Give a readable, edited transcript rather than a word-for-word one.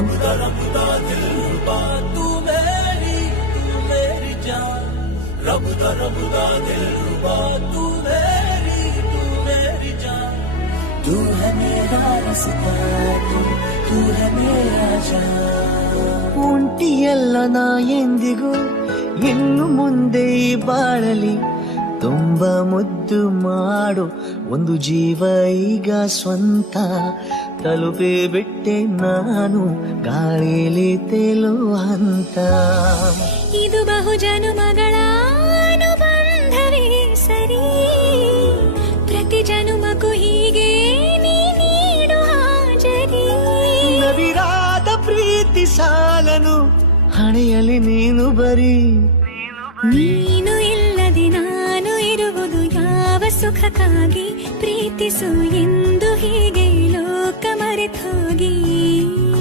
रबदा दिलरुबा तू मेरी जान, रबदा दिलरुबा तू मेरी जान, तू है मेरा रास्ता, तू है मेरा जान. ಒಂಟಿಯಲ್ಲ ನಾ ಎಂದಿಗೂ ಇನ್ನು ಮುಂದೆ ಈ ಬಾಳಲಿ ತುಂಬ ಮುದ್ದು ಮಾಡು ಒಂದು ಜೀವ ಈಗ ಸ್ವಂತ ತಲುಪೇ ಬಿಟ್ಟೆ ನಾನು ಗಾಳಿಲಿ ತೇಲುವ ಹಂತ. ಇದು ಬಹು ಜನುಮಗಳ ಅನುಬಂಧವೇ ಸರಿ, ಪ್ರತಿ ಜನುಮಕ್ಕೂ ಹೀಗೆ ನೀ ನೀಡು ಹಾಜರಿ. ನವಿರಾದ ಪ್ರೀತಿ ಸಾಲನು ಹಣೆಯಲ್ಲಿ ನೀನು ಬರೀ, ನೀನು ಇಲ್ಲದೆ ನಾನು ಇರುವುದು ಯಾವ ಸುಖಕ್ಕಾಗಿ. ಪ್ರೀತಿಸು ಎಂದು ಹೀಗೆ ಲೋಕ ಮರೆತೋಗಿ